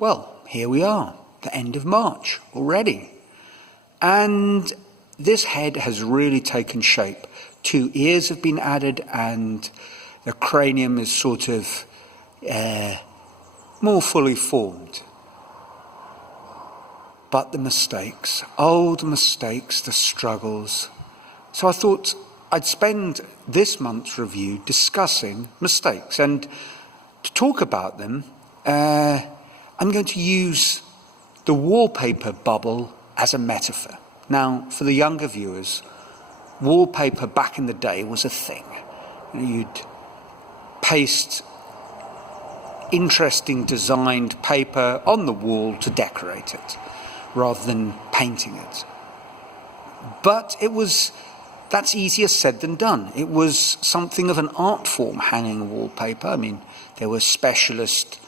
Well, here we are, the end of March already. And this head has really taken shape. 2 ears have been added and the cranium is sort of more fully formed. But the mistakes, the mistakes, the struggles. So I thought I'd spend this month's review discussing mistakes, and to talk about them, I'm going to use the wallpaper bubble as a metaphor. Now, for the younger viewers, wallpaper back in the day was a thing. You'd paste interesting designed paper on the wall to decorate it, rather than painting it. But that's easier said than done. It was something of an art form, hanging wallpaper. I mean, there were specialist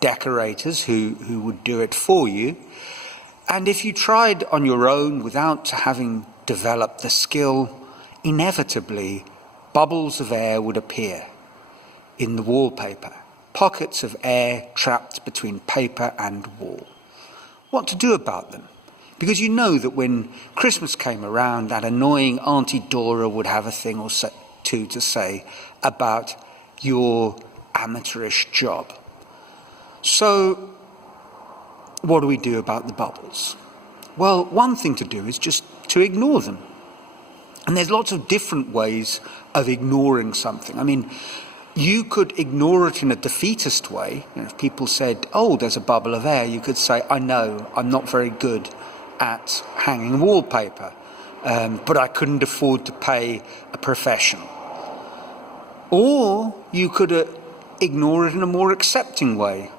decorators who would do it for you. And if you tried on your own without having developed the skill, inevitably bubbles of air would appear in the wallpaper, pockets of air trapped between paper and wall. What to do about them? Because you know that when Christmas came around, that annoying Auntie Dora would have a thing or two to say about your amateurish job. So, what do we do about the bubbles? Well, one thing to do is just to ignore them. And there's lots of different ways of ignoring something. I mean, you could ignore it in a defeatist way. If people said, there's a bubble of air, you could say, I know, I'm not very good at hanging wallpaper, but I couldn't afford to pay a professional. Or you could ignore it in a more accepting way.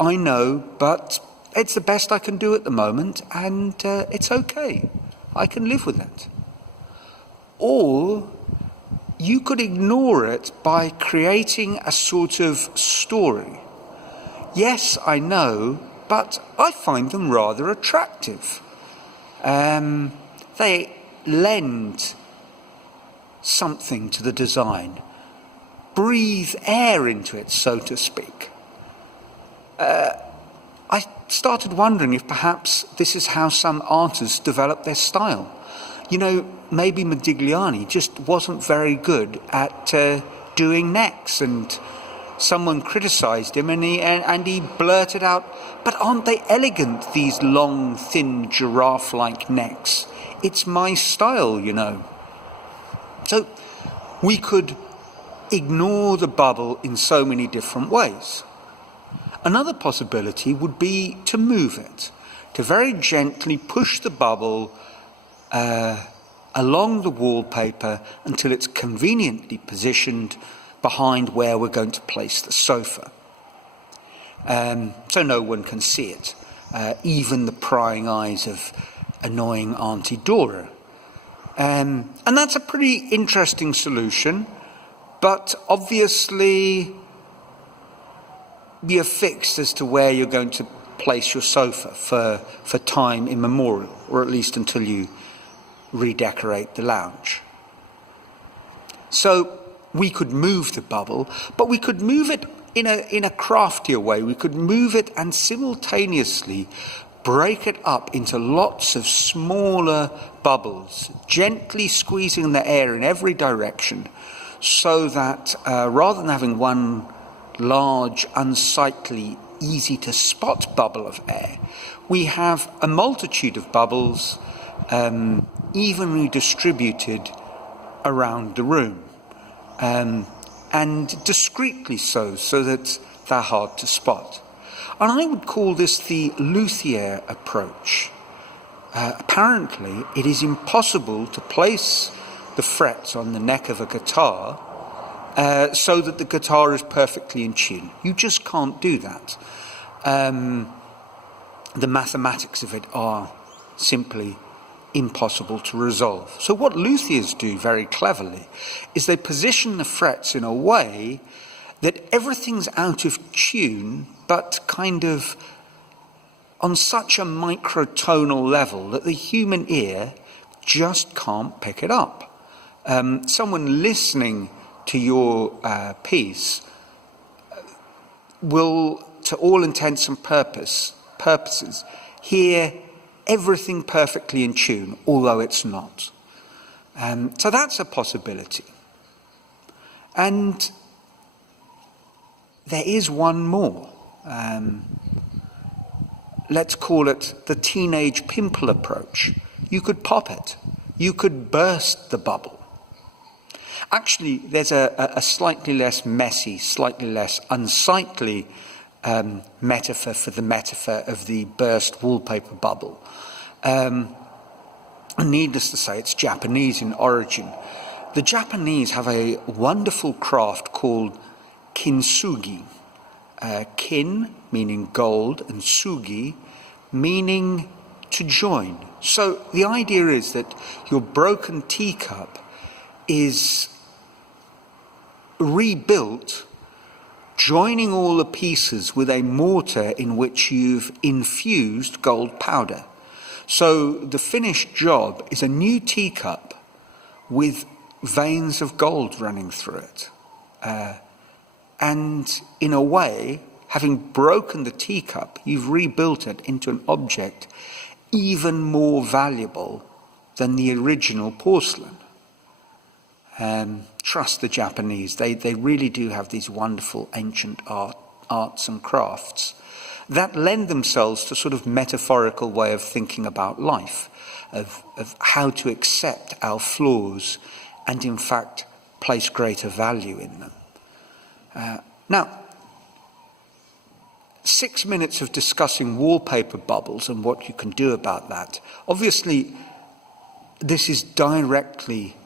I know, but it's the best I can do at the moment, and it's okay. I can live with it. Or you could ignore it by creating a sort of story. Yes, I know, but I find them rather attractive. They lend something to the design, breathe air into it, so to speak. I started wondering if perhaps this is how some artists develop their style. Maybe Modigliani just wasn't very good at doing necks, and someone criticized him and he blurted out, but aren't they elegant, these long, thin, giraffe-like necks? It's my style, So we could ignore the bubble in so many different ways. Another possibility would be to move it, to very gently push the bubble along the wallpaper until it's conveniently positioned behind where we're going to place the sofa. So no one can see it, even the prying eyes of annoying Auntie Dora. And that's a pretty interesting solution, but obviously you're fixed as to where you're going to place your sofa for time immemorial, or at least until you redecorate the lounge. So we could move the bubble, but we could move it in a craftier way. We could move it and simultaneously break it up into lots of smaller bubbles, gently squeezing the air in every direction, so that rather than having one large, unsightly, easy-to-spot bubble of air, we have a multitude of bubbles evenly distributed around the room, and discreetly so that they're hard to spot. And I would call this the luthier approach. Apparently, it is impossible to place the frets on the neck of a guitar so that the guitar is perfectly in tune. You just can't do that. The mathematics of it are simply impossible to resolve. So what luthiers do very cleverly is they position the frets in a way that everything's out of tune, but kind of on such a microtonal level that the human ear just can't pick it up. Someone listening to your piece will, to all intents and purposes, hear everything perfectly in tune, although it's not. So that's a possibility. And there is one more. Let's call it the teenage pimple approach. You could pop it. You could burst the bubble. Actually, there's a slightly less messy, slightly less unsightly metaphor for the metaphor of the burst wallpaper bubble. Needless to say, it's Japanese in origin. The Japanese have a wonderful craft called kintsugi. Kin, meaning gold, and sugi, meaning to join. So the idea is that your broken teacup is rebuilt, joining all the pieces with a mortar in which you've infused gold powder. So the finished job is a new teacup with veins of gold running through it. And in a way, having broken the teacup, you've rebuilt it into an object even more valuable than the original porcelain. Trust the Japanese, they really do have these wonderful ancient arts and crafts that lend themselves to sort of metaphorical way of thinking about life, of how to accept our flaws and in fact place greater value in them. Now, 6 minutes of discussing wallpaper bubbles and what you can do about that. Obviously, this is directly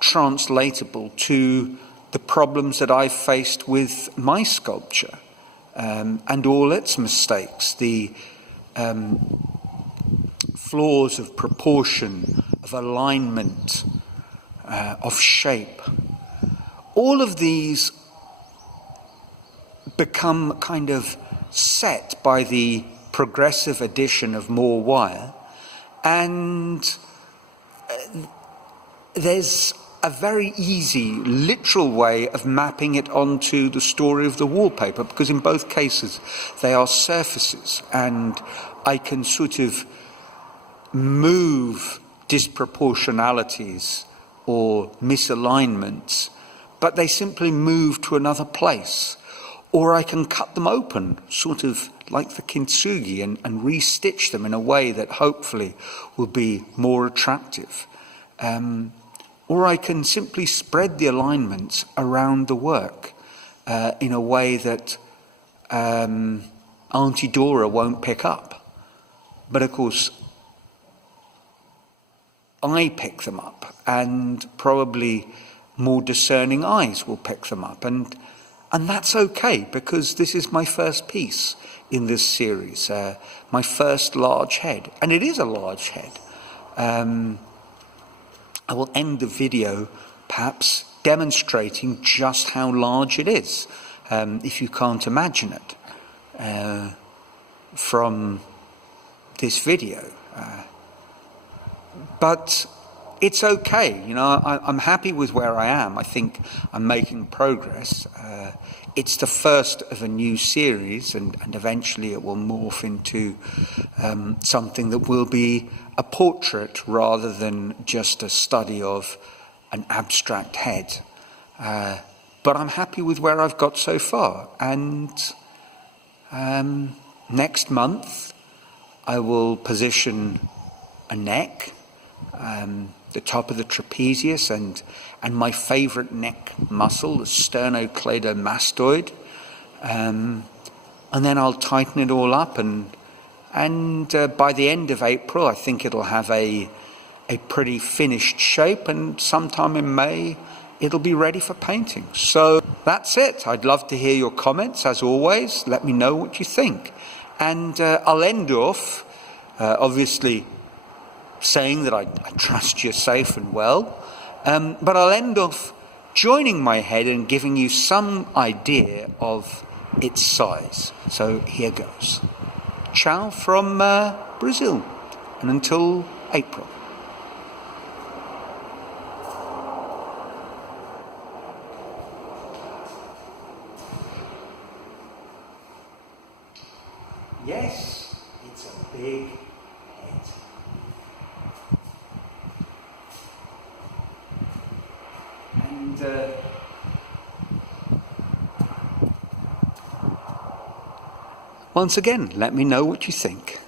translatable to the problems that I've faced with my sculpture and all its mistakes, the flaws of proportion, of alignment, of shape. All of these become kind of set by the progressive addition of more wire, and there's a very easy, literal way of mapping it onto the story of the wallpaper, because in both cases they are surfaces, and I can sort of move disproportionalities or misalignments, but they simply move to another place. Or I can cut them open, sort of like the kintsugi, and restitch them in a way that hopefully will be more attractive. Or I can simply spread the alignments around the work in a way that Auntie Dora won't pick up. But of course, I pick them up, and probably more discerning eyes will pick them up. And that's okay, because this is my first piece in this series, my first large head. And it is a large head. I will end the video perhaps demonstrating just how large it is, if you can't imagine it from this video. But it's okay, you know, I'm happy with where I am. I think I'm making progress. It's the first of a new series, and eventually it will morph into something that will be a portrait rather than just a study of an abstract head. But I'm happy with where I've got so far. And next month I will position a neck, the top of the trapezius, and my favourite neck muscle, the sternocleidomastoid, and then I'll tighten it all up, and by the end of April I think it'll have a pretty finished shape, and sometime in May it'll be ready for painting. So that's it. I'd love to hear your comments, as always. Let me know what you think. And I'll end off, obviously, saying that I trust you're safe and well, but I'll end off joining my head and giving you some idea of its size. So here goes. Ciao from Brazil, and until April. Yes, it's a big head. And once again, let me know what you think.